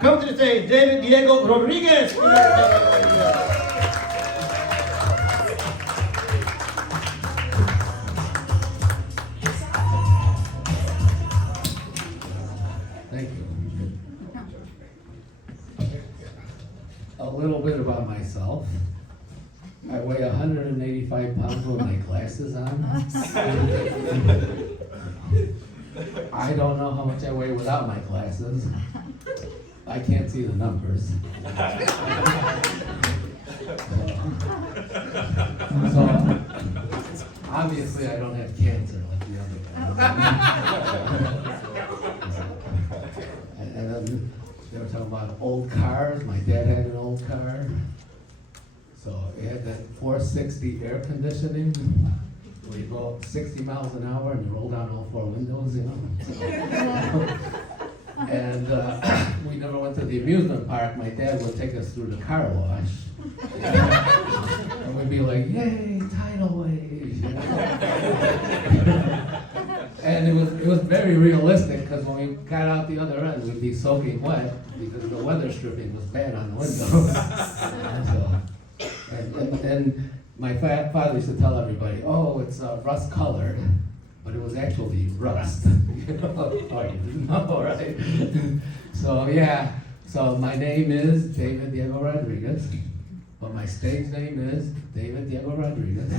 Come to the stage, David Diego Rodriguez. Thank you. A little bit about myself. I weigh 185 pounds with my glasses on. I don't know how much I weigh without my glasses. I can't see the numbers. So obviously I don't have cancer like the other guys. And then they were talking about old cars. My dad had an old car. So it had that 460 air conditioning, where you go 60 miles an hour and you roll down all four windows, you know. And we never went to the amusement park. My dad would take us through the car wash. And we'd be like, yay, tidal wave. You know? And it was very realistic, because when we got out the other end, we'd be soaking wet because the weather stripping was bad on the windows. And my father used to tell everybody, oh, it's rust colored, but it was actually rust. Oh, you didn't know, right? So yeah, so my name is David Diego Rodriguez, but my stage name is David Diego Rodriguez.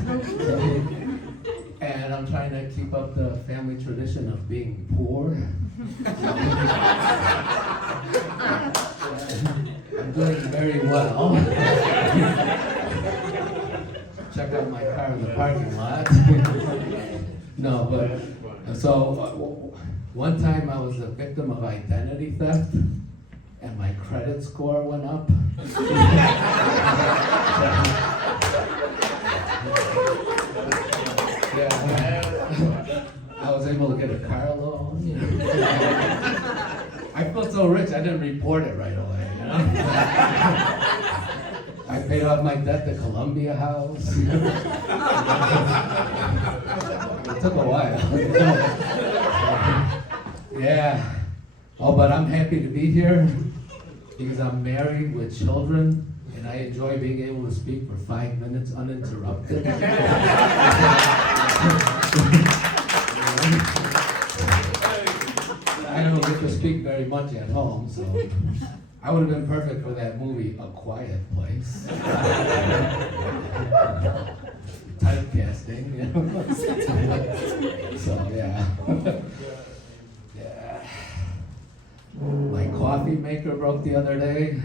And I'm trying to keep up the family tradition of being poor. I'm doing very well. Check out my car in the parking lot. No, but so one time I was a victim of identity theft, and my credit score went up. I was able to get a car loan. I felt so rich, I didn't report it right away. You know? I paid off my debt to Columbia House. It took a while. Yeah. Oh, but I'm happy to be here because I'm married with children, and I enjoy being able to speak for 5 minutes uninterrupted. I don't get to speak very much at home, so I would have been perfect for that movie, A Quiet Place. Typecasting, you know? So, yeah. Yeah. My coffee maker broke the other day.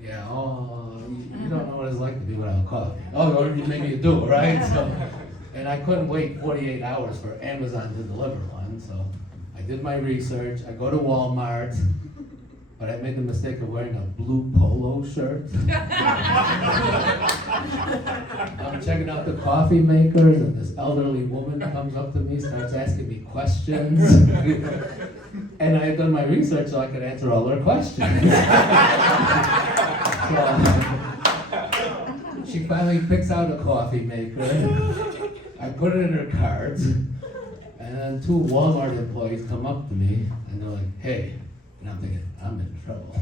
Yeah, oh, you don't know what it's like to be without coffee. Oh, or maybe you do, right? So, and I couldn't wait 48 hours for Amazon to deliver one, so I did my research. I go to Walmart, but I made the mistake of wearing a blue polo shirt. I'm checking out the coffee makers, and this elderly woman comes up to me, starts asking me questions. And I had done my research so I could answer all her questions. So, she finally picks out a coffee maker. I put it in her cart, and then two Walmart employees come up to me, and they're like, hey, and I'm thinking, I'm in trouble.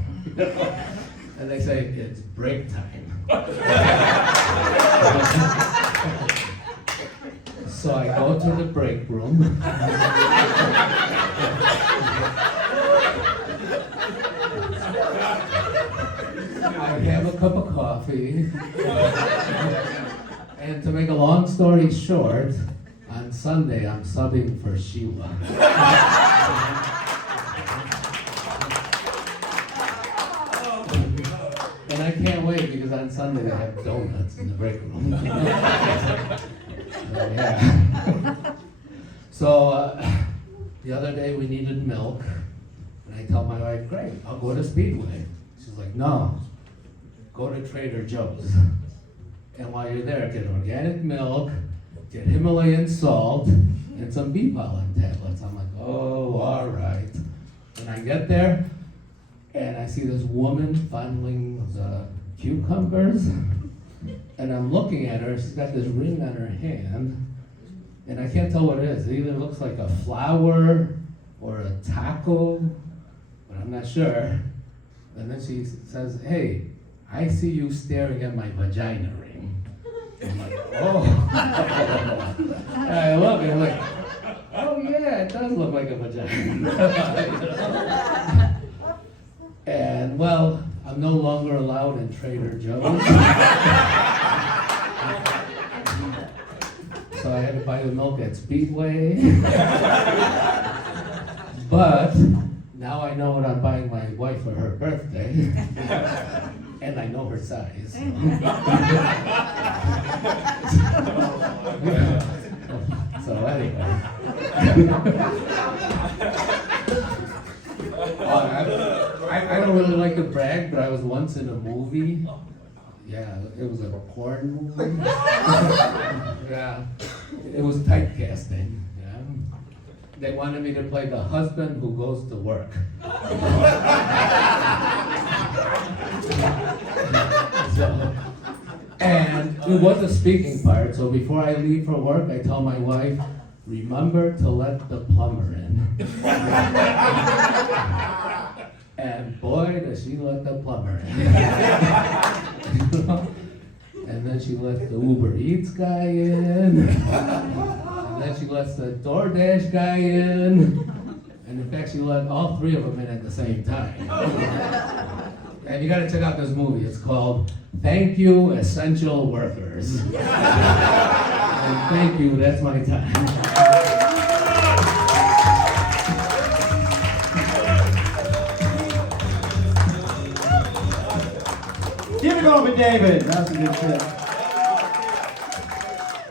And they say, it's break time. So I go to the break room. I have a cup of coffee. And to make a long story short, on Sunday I'm subbing for Sheila. And I can't wait because on Sunday they have donuts in the break room. Yeah. So the other day we needed milk, and I tell my wife, great, I'll go to Speedway. She's like, no, go to Trader Joe's. And while you're there, get organic milk, get Himalayan salt, and some bee pollen tablets. I'm like, oh, all right. And I get there, and I see this woman fondling the cucumbers, and I'm looking at her. She's got this ring on her hand, and I can't tell what it is. It either looks like a flower or a taco, but I'm not sure. And then she says, hey, I see you staring at my vagina ring. I'm like, oh. And I look and I'm like, oh yeah, it does look like a vagina. And well, I'm no longer allowed in Trader Joe's. So I had to buy the milk at Speedway. But now I know what I'm buying my wife for her birthday. And I know her size. So anyway. I don't really like to brag, but I was once in a movie. Yeah, it was a porn movie. Yeah, it was typecasting. Yeah, they wanted me to play the husband who goes to work. So, and it was a speaking part. So before I leave for work, I tell my wife, remember to let the plumber in. And boy, does she let the plumber in. And then she lets the Uber Eats guy in. And then she lets the DoorDash guy in. And in fact, she let all three of them in at the same time. And you gotta check out this movie. It's called Thank You, Essential Workers. And thank you, that's my time. Give it over, David. That's a good shit.